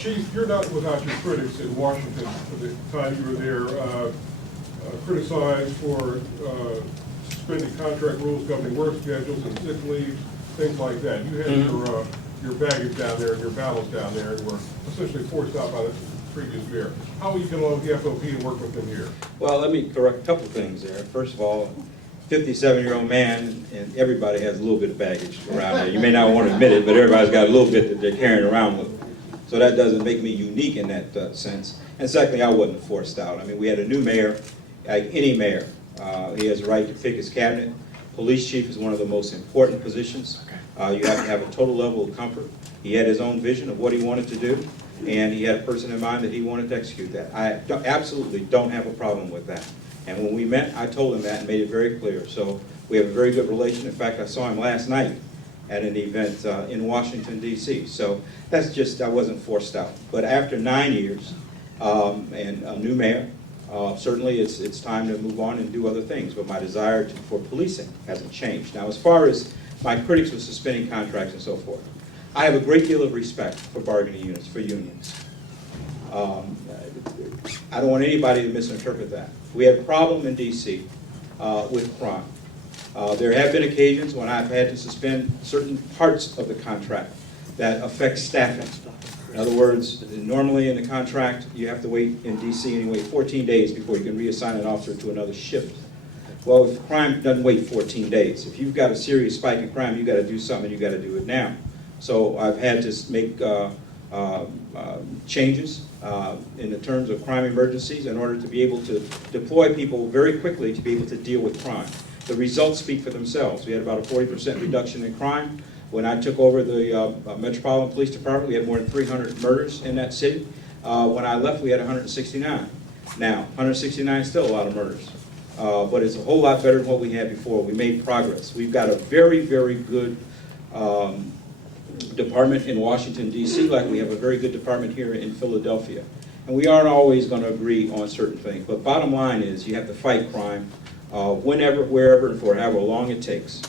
Chief, you're not without your critics in Washington for the time you were there, criticized for suspending contract rules governing work schedules and sick leave, things like that. You had your baggage down there and your battles down there and were essentially forced out by the previous mayor. How are you going to load the FOP and work with them here? Well, let me correct a couple of things there. First of all, 57-year-old man, and everybody has a little bit of baggage around there. You may not want to admit it, but everybody's got a little bit that they're carrying around with them. So that doesn't make me unique in that sense. And secondly, I wasn't forced out. I mean, we had a new mayor, like any mayor. He has the right to pick his cabinet. Police chief is one of the most important positions. You have to have a total level of comfort. He had his own vision of what he wanted to do, and he had a person in mind that he wanted to execute that. I absolutely don't have a problem with that. And when we met, I told him that and made it very clear. So we have a very good relation. In fact, I saw him last night at an event in Washington, D.C. So that's just, I wasn't forced out. But after 9 years and a new mayor, certainly it's time to move on and do other things. But my desire for policing hasn't changed. Now, as far as my critics with suspending contracts and so forth, I have a great deal of respect for bargaining units, for unions. I don't want anybody to misinterpret that. We had a problem in D.C. With crime. There have been occasions when I've had to suspend certain parts of the contract that affect staffing. In other words, normally in the contract, you have to wait in D.C. anyway 14 days before you can reassign an officer to another shift. Well, if crime doesn't wait 14 days, if you've got a serious spike in crime, you've got to do something, you've got to do it now. So I've had to make changes in the terms of crime emergencies in order to be able to deploy people very quickly to be able to deal with crime. The results speak for themselves. We had about a 40% reduction in crime. When I took over the Metropolitan Police Department, we had more than 300 murders in that city. When I left, we had 169. Now, 169 is still a lot of murders, but it's a whole lot better than what we had before. We made progress. We've got a very, very good department in Washington, D.C., like we have a very good department here in Philadelphia. And we aren't always going to agree on certain things, but bottom line is you have to fight crime whenever, wherever, and for however long it takes.